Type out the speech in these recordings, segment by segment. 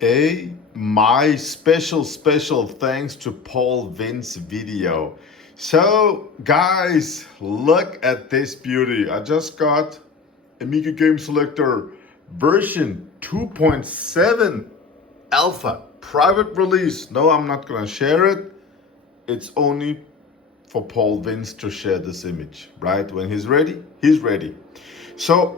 My special thanks to Paul Vince video. So guys, look at this beauty. I just got Amiga Game Selector version 2.7 alpha private release. No, I'm not gonna share it. It's only for Paul Vince to share this image, right? When he's ready, he's ready. So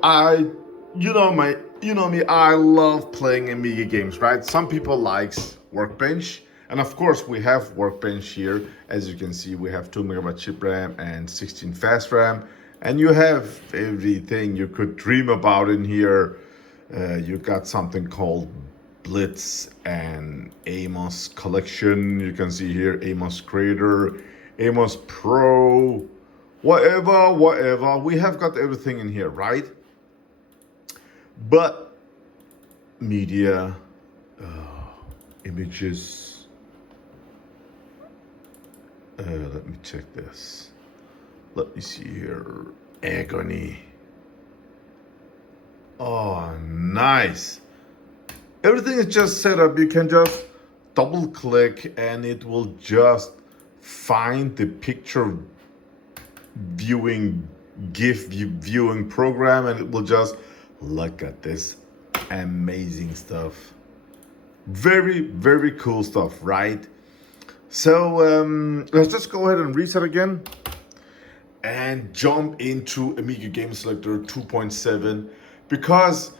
you know me, I love playing Amiga games, right? Some people likes Workbench, and of course we have Workbench here. As you can see, we have 2 MB chip RAM and 16 fast RAM, and you have everything you could dream about in here. You got something called Blitz and Amos collection. You can see here Amos Creator, Amos Pro, whatever. We have got everything in here, right? But media, images. Let me check this. Let me see here. Agony. Oh, nice. Everything is just set up. You can just double click and it will just find the picture viewing GIF viewing program, and it will just look at this amazing stuff. Very cool stuff, right? So let's just go ahead and reset again and jump into Amiga Game Selector 2.7 because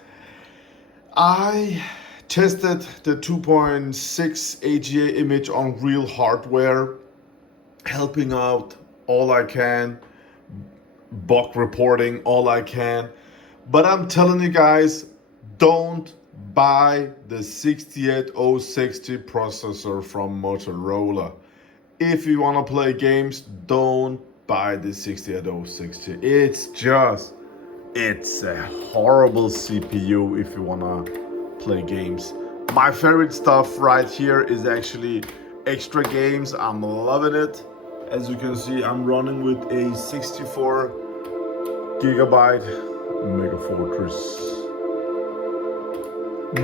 I tested the 2.6 AGA image on real hardware, helping out all I can, bug reporting all I can. But I'm telling you guys, don't buy the 68060 processor from Motorola. If you want to play games, don't buy the 68060. It's a horrible CPU if you want to play games. My favorite stuff right here is actually extra games. I'm loving it. As you can see, I'm running with a 64 gigabyte Mega Fortress.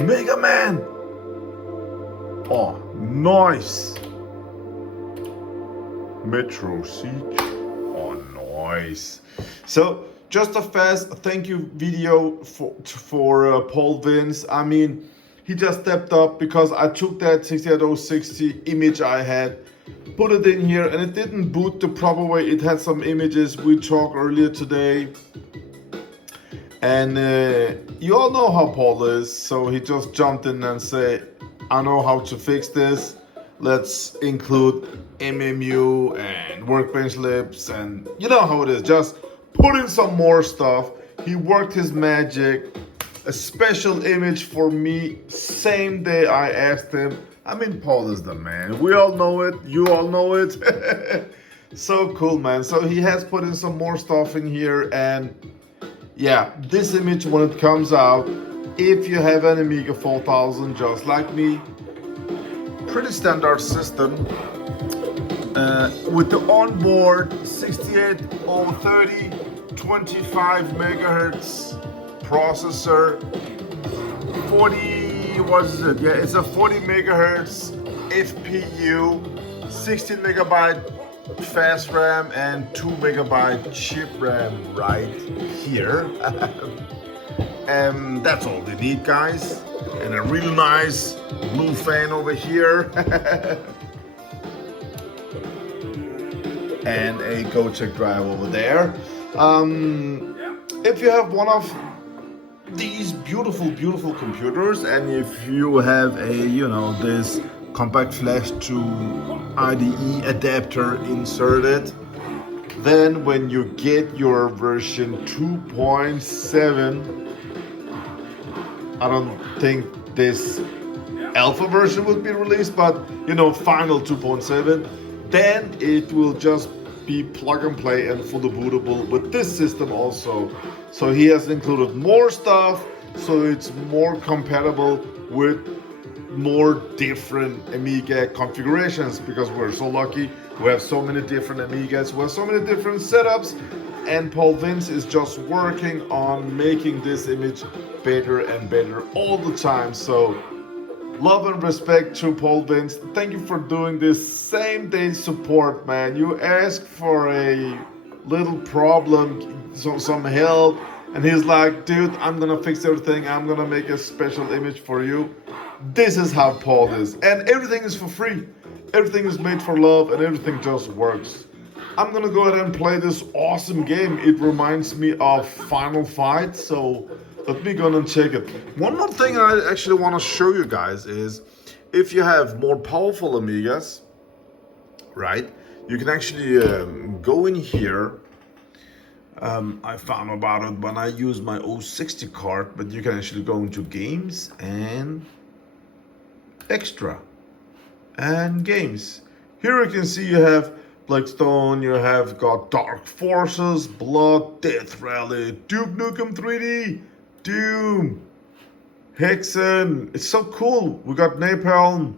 Mega Man! Oh, nice! Metro Siege. Oh, nice. So, just a fast thank you video for Paul Vince. I mean, he just stepped up because I took that 68060 image I had, put it in here, and it didn't boot the proper way. It had some images we talked earlier today. And you all know how Paul is, so he just jumped in and said, I know how to fix this. Let's include MMU and Workbench libs, and you know how it is. Just put in some more stuff. He worked his magic. A special image for me, same day I asked him. I mean, Paul is the man. We all know it. You all know it. So cool, man. So he has put in some more stuff in here, and yeah, this image when it comes out, if you have an Amiga 4000 just like me, pretty standard system with the onboard 68030 25 megahertz processor, 40, what is it? Yeah, it's a 40 megahertz FPU, 16 megabyte fast RAM and 2 megabyte chip RAM right here. And that's all they need, guys. And a really nice blue fan over here. And a GoCheck drive over there. If you have one of these beautiful computers, and if you have a, this compact flash to IDE adapter inserted, then when you get your version 2.7, I don't think this alpha version will be released, but final 2.7, then it will just be plug and play and fully bootable with this system also. So he has included more stuff, so it's more compatible with more different Amiga configurations, because we're so lucky. We have so many different Amigas, we have so many different setups, and Paul Vince is just working on making this image better and better all the time. So Love and respect to Paul Vince. Thank you for doing this same day support, man. You asked for a little problem, some help, and he's like, dude, I'm gonna fix everything. I'm gonna make a special image for you. This is how Paul is. And everything is for free. Everything is made for love and everything just works. I'm gonna go ahead and play this awesome game. It reminds me of Final Fight, so let me go and check it. One more thing I actually want to show you guys is if you have more powerful Amigas, right? You can actually go in here. I found about it when I use my 060 card, but you can actually go into games and extra and games. Here you can see you have Blackstone, you have got Dark Forces, Blood, Death Rally, Duke Nukem 3D, Doom, Hexen. It's so cool. We got Napalm,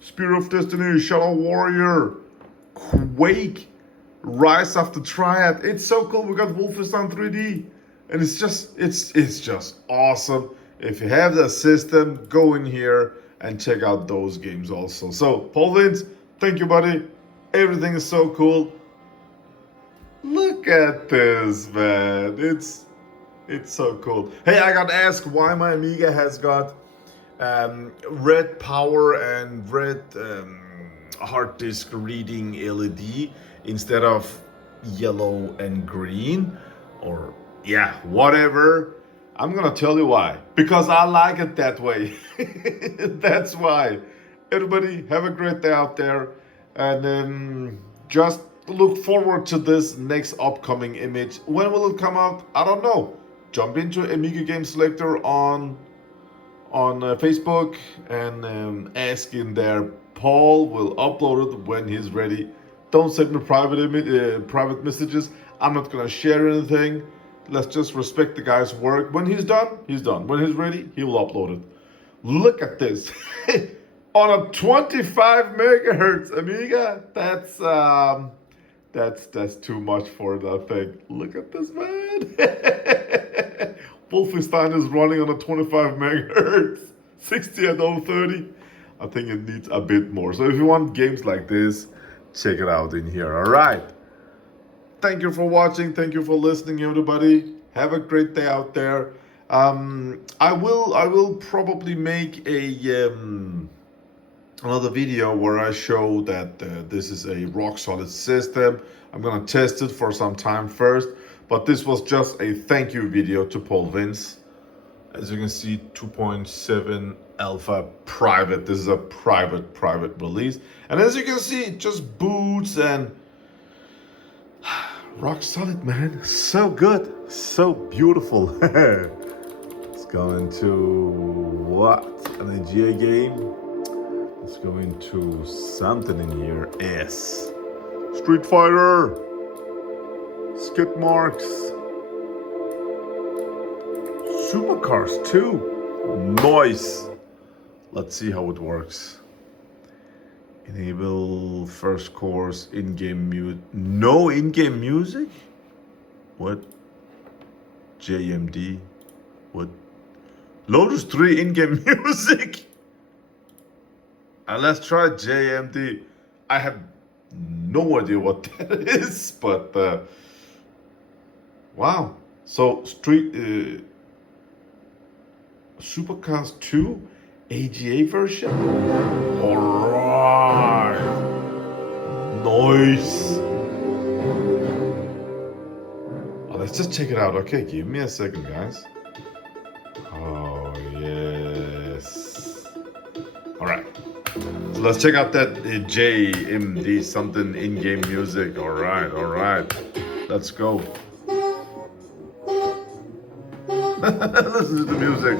Spear of Destiny, Shadow Warrior, Quake, Rise of the Triad. It's so cool. We got Wolfenstein 3D, and it's just awesome. If you have the system, go in here and check out those games also. So, Paul Vince, thank you, buddy. Everything is so cool. Look at this, man. It's so cool. Hey, I got asked why my Amiga has got red power and red hard disk reading LED instead of yellow and green, or yeah, whatever. I'm gonna tell you why. Because I like it that way. That's why. Everybody, have a great day out there. And just look forward to this next upcoming image. When will it come out? I don't know. Jump into Amiga Game Selector on Facebook and ask in there. Paul will upload it when he's ready. Don't send me private messages. I'm not gonna share anything. Let's just respect the guy's work. When he's done, he's done. When he's ready, he will upload it. Look at this. On a 25 megahertz Amiga, that's too much for that thing. Look at this, man. Wolfenstein is running on a 25 megahertz, 60 at 030. I think it needs a bit more. So if you want games like this, check it out in here. All right. Thank you for watching. Thank you for listening, everybody. Have a great day out there. I will probably make a another video where I show that this is a rock solid system. I'm gonna test it for some time first, but this was just a thank you video to Paul Vince. As you can see, 2.7 alpha private. This is a private release, and as you can see, it just boots and rock solid, man. So good, so beautiful. Let's go into what? An AGA game. Let's go into something in here. S. Street Fighter. Skid marks. Supercars 2. Noise. Let's see how it works. Enable first course in-game mute. No in-game music? What? JMD? What? Lotus 3 in-game music? Let's try JMD. I have no idea what that is, but wow. So Street Supercars 2 AGA version. All right. Nice. Oh, let's just check it out. Okay, give me a second, guys. Oh yes. All right. So let's check out that JMD something in-game music. All right. Let's go. Listen to the music.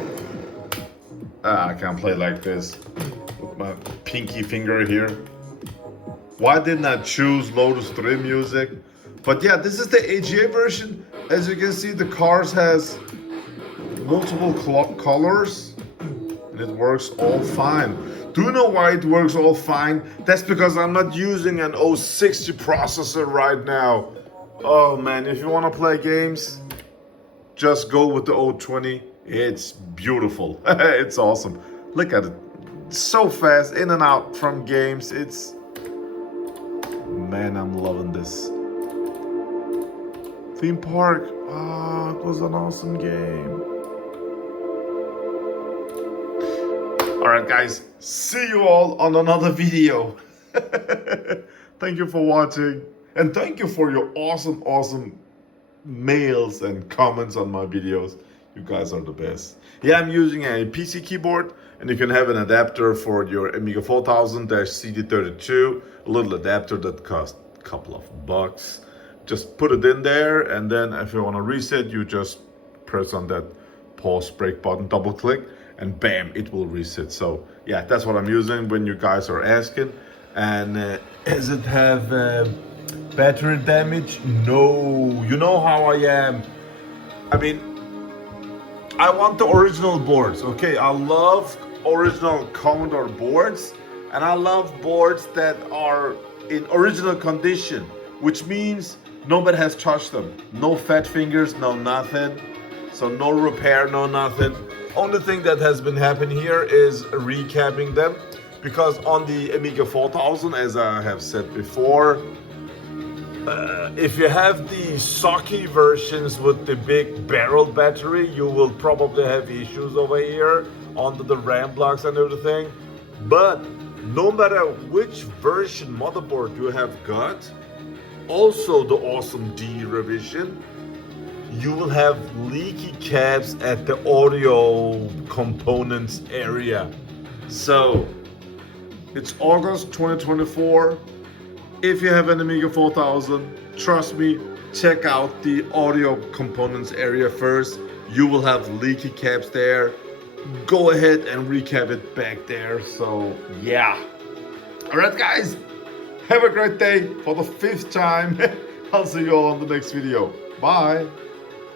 I can't play like this with my pinky finger here. Why didn't I choose Lotus 3 music? But yeah, this is the AGA version. As you can see, the cars has multiple colors and it works all fine. Do you know why it works all fine? That's because I'm not using an 060 processor right now. Oh man, if you want to play games, just go with the 020. It's beautiful. It's awesome. Look at it. so fast, in and out from games. Man, I'm loving this. Theme Park, it was an awesome game. Alright guys, see you all on another video. Thank you for watching, and thank you for your awesome mails and comments on my videos. You guys are the best. Yeah, I'm using a PC keyboard, and you can have an adapter for your Amiga 4000-CD32, a little adapter that costs a couple of bucks. Just put it in there, and then if you want to reset, you just press on that pause break button, double click, and bam, it will reset. So yeah, that's what I'm using when you guys are asking. And does it have battery damage? No. You know how I am. I mean, I want the original boards, okay? I love original Codor boards, and I love boards that are in original condition, which means nobody has touched them. No fat fingers, no nothing. So no repair, no nothing. Only thing that has been happening here is recapping them, because on the Amiga 4000, as I have said before, if you have the socky versions with the big barrel battery, you will probably have issues over here under the RAM blocks and everything. But no matter which version motherboard you have got, also the awesome D revision, you will have leaky caps at the audio components area. So it's August 2024. If you have an Amiga 4000, trust me, check out the audio components area first. You will have leaky caps there. Go ahead and recap it back there. So yeah. Alright guys, have a great day for the 5th time. I'll see you all on the next video. Bye.